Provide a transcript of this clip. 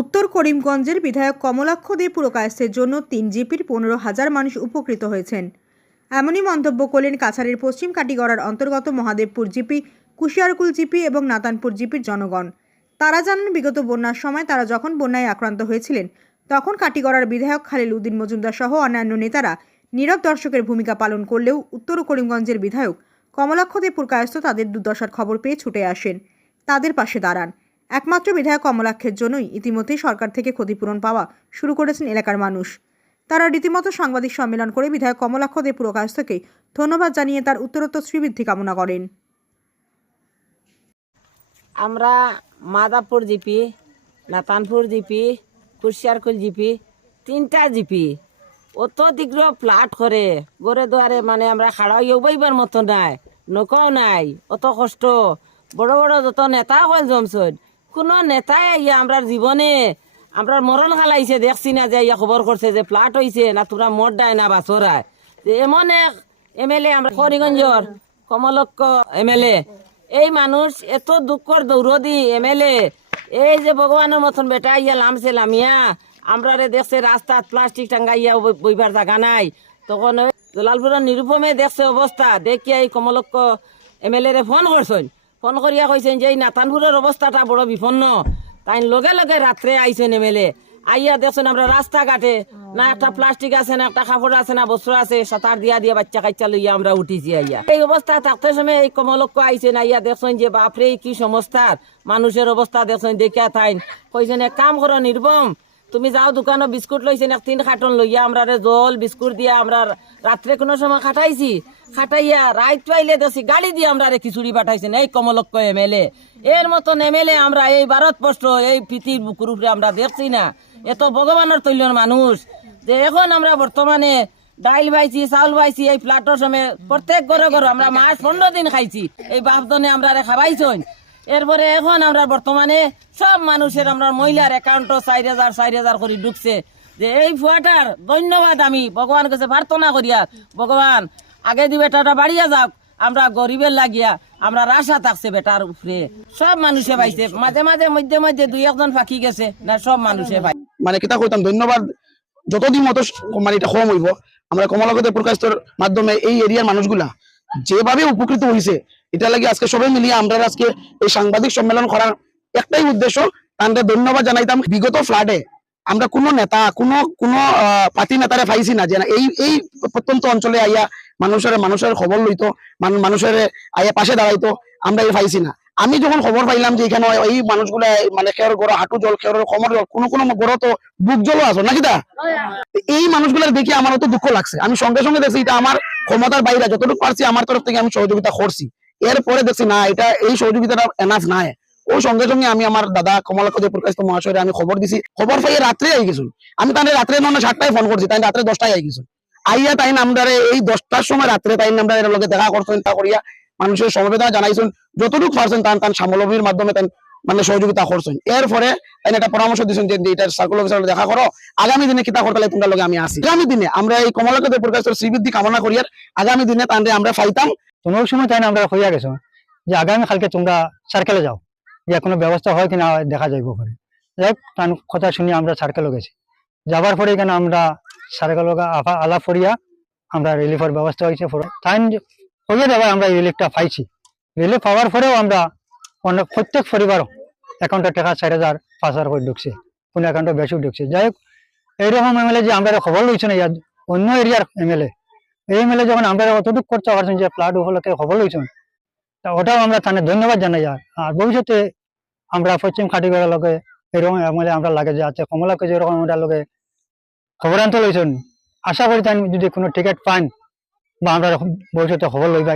উত্তর করিমগঞ্জের বিধায়ক কমলাক্ষ দে পুরকায়স্থের জন্য তিন জিপির পনেরো হাজার মানুষ উপকৃত হয়েছেন। এমনই মন্তব্য করলেন কাছাড়ের পশ্চিম কাটিগড়ার অন্তর্গত মহাদেবপুর জিপি, কুশিয়ারকুল জিপি এবং নাতানপুর জিপির জনগণ। তারা জানান, বিগত বন্যার সময় তারা যখন বন্যায় আক্রান্ত হয়েছিলেন, তখন কাটিগড়ার বিধায়ক খালিল উদ্দিন মজুমদার সহ অন্যান্য নেতারা নীরব দর্শকের ভূমিকা পালন করলেও উত্তর করিমগঞ্জের বিধায়ক কমলাক্ষ দে পুরকায়স্থ তাদের দুর্দশার খবর পেয়ে ছুটে আসেন। তাদের পাশে দাঁড়ান। একমাত্র বিধায়ক কমলাক্ষের জন্যই ইতিমধ্যেই সরকার থেকে ক্ষতিপূরণ পাওয়া শুরু করেছেন এলাকার মানুষ। তারা রীতিমতো সাংবাদিক সম্মেলন করে বিধায়ক কমলাক্ষ দে পুরকায়স্থকে ধন্যবাদ জানিয়ে তার উত্তরোত্তর শ্রীবৃদ্ধি কামনা করেন। আমরা Madapur GP, Natanpur GP, Kushiarkul GP, তিনটা জিপি অত দিগ্র ফ্লাট করে গড়ে দুয়ারে মানে আমরা খাড়াই বইবার মতো নাই, নৌকাও নাই, অত কষ্ট। বড় বড় যত নেতা হল জমছন কোনো নেতাই ইয়া আমরার জীবনে আমরার মরণ খালাইছে দেখছি না যে ইয়া খবর করছে যে ফ্লাট হয়েছে না তোরা মর দেয় না বাছরায় এমন এক এম এল এ আমরা হরিগঞ্জর কমলক্ষ এম এল এ। এই মানুষ এত দুঃখর দৌড়দি এম এল এ। এই যে ভগবানের মতন বেটা ইয়া লামছে লামিয়া আমরা রে দেখছে রাস্তাত প্লাস্টিক টাঙ্গাইয়া বই- বইবার জায়গা নাই। তখন ওই দুলালপুরের নিরুপমে দেখছে অবস্থা দেখিয়া এই কমলক্ষ এম এল রে ফোন করছেন ফোন করিয়া কইছেন যে, এই নাতানপুরের অবস্থাটা বড় বিপন্ন। তাই লগে লগে রাত্রে আইছেন এম এল এ আইয়া দেখছেন আমরা রাস্তাঘাটে। না একটা প্লাস্টিক আছে, না একটা কাপড় আছে, না বস্ত্র আছে, সাঁতার দিয়া দিয়া বাচ্চা কাচ্চা লইয়া আমরা উঠিছি আইয়া। এই অবস্থা থাকতে সময় এই কমলক্ষ আইছেন আইয়া দেখছেন যে, বাপরে, কি সমস্যার। মানুষের অবস্থা দেখছেন, দেখিয়া থাইন। কইছেন কাম করো, নির্বম। তুমি যাও দোকানে বিস্কুট লইছেন এক তিন খাটন লইয়া আমরা জল, বিস্কুট দিয়া আমরা রাত্রে কোনো সময় খাটাইছি। খাটাইয়া রাইত পাইলে দেখছি গাড়ি দিয়ে আমরা রে খিচুড়ি পাঠাইছেন এই কমলক্ষ এম এল এর মতন এম আমরা এই ভারতবর্ষ এই পৃথিবীর বুকুর উপরে আমরা দেখছি না। এত ভগবানের তৈলর মানুষ। যে এখন আমরা বর্তমানে ডাইল পাইছি চাউল পাইছি এই ফ্ল্যাটের সময় প্রত্যেক ঘরে ঘরে আমরা মাস পনেরো দিন খাইছি। এই বাপদনে আমরা রে খাবাইছন এরপরে এখন আমরা বর্তমানে সব মানুষের আমরা মহিলার অ্যাকাউন্ট চার হাজার চার হাজার করে ঢুকছে। যে এই ফুয়াটার ধন্যবাদ আমি ভগবান কাছে প্রার্থনা করিয়া ভগবান, আগে দি বেটাটা বাড়িয়া যাক, আমরা গরিবের লাগিয়া, আমরা রাশা থাকছে বেটার উপরে। সব মানুষে পাইছে। মাঝে মাঝে, মধ্যে মধ্যে দুই একজন ফাঁকি গেছে। না, সব মানুষে পাই। মানে কিতা কইতাম, ধন্যবাদ যতদিন মতো মানে এটা কম হইব, আমরা কমলাগতে প্রকাশের মাধ্যমে এই এরিয়ার মানুষগুলা যেভাবে উপকৃত হয়েছে এটা লাগে আজকে সবাই মিলিয়ে আমরা আজকে এই সাংবাদিক সম্মেলন করার একটাই উদ্দেশ্য। তাদের ধন্যবাদ জানাইতাম। বিগত ফ্লাডে আমরা কোনো নেতা কোনো কোনো পার্টি নেতারে পাইছি না যে না এই এই প্রত্যন্ত অঞ্চলে আইয়া মানুষের মানুষের খবর লইতো মানুষের আইয়া পাশে দাঁড়াইতো আমরা এই পাইছি না। আমি যখন খবর পাইলাম যে এখানে এই মানুষগুলা মানে খেয়ার গড় হাঁটু জল খেয়ার কমর জল কোনো কোনো গড় তো বুক জলও আসো নাকি তা? এই মানুষগুলোর দেখে আমার অত দুঃখ লাগছে। আমি সঙ্গে সঙ্গে দেখছি এটা আমার ক্ষমতার বাইরে, যতটুকু পারছি আমার তরফ থেকে আমি সহযোগিতা করছি। এরপরে দেখছি, না, এটা, এই সহযোগিতাটা এনাফ নাই। ওই সঙ্গে সঙ্গে আমি আমার দাদা কমলাক্ষ দে প্রকাশ মহাশয়ের আমি খবর দিছি। খবর পাইয়ে রাত্রে আই গেছিল। আমি তাহলে রাত্রে নয় সাতটায় ফোন করছি, তাই রাত্রে দশটায় আই গেছিল। আইয়া তাই নামদারে এই দশটার সময় রাত্রে তাই নামদারে লগে দেখা করছেন, তা করিয়া মানুষের সমবেদনা জানাইছেন। যতটুকু পারছেন তান তান সামলভীর মাধ্যমে তাই মানে সহযোগিতা করছেন। এরপরে একটা পরামর্শ দিয়েছেন যে এটা সার্কুল অফিসার দেখা করো। আগামী দিনে কিতা করতে তোমরা লগে আমি আসি। আগামী দিনে আমরা এই কমলাক্ষ দে প্রকাশের শ্রীবৃদ্ধি কামনা করিয়ার আগামী দিনে তানরে আমরা ফাইতাম তোমার সময় তাই আমরা হইয়া গেছো? যে আগামী কালকে তোমরা সার্কেলে যাও। যে কোনো ব্যবস্থা হয় কিনা দেখা যাইব করে যাই তার কথা শুনি আমরা সার্কেলে গেছি। যাবার পরে এখানে আমরা সার্কেল আলাপ করিয়া আমরা রিলিফের ব্যবস্থা হয়েছে পরে। তাই হইয়া যাবার আমরা রিলিফটা পাইছি। রিলিফ পাওয়ার পরেও আমরা অনেক প্রত্যেক পরিবার অ্যাকাউন্টে টাকা চার হাজার, পাঁচ হাজার করে ঢুকছে। কোনো অ্যাকাউন্টে বেশি ঢুকছে। যাই হোক, এইরকম এমএলএ যে আমরা খবর লইছি না ইয়ার, অন্য এরিয়ার এমএলএ এই এমএলএ যখন আমরা অতটুকু করতে পারছেন যে ফ্লাড উপলক্ষে খবর লইছেন তা ওটাও আমরা তাহলে ধন্যবাদ জানাই আর। আর ভবিষ্যতে আমরা পশ্চিম খাটিগড়ার লগে এরকম এমএলএ আমরা লাগে যে আছে, কমলাকে যেরকম আমরা লগে খবরান্ত লইছেন আশা করি যদি কোনো টিকিট পান বা আমরা ভবিষ্যতে খবর লইবা।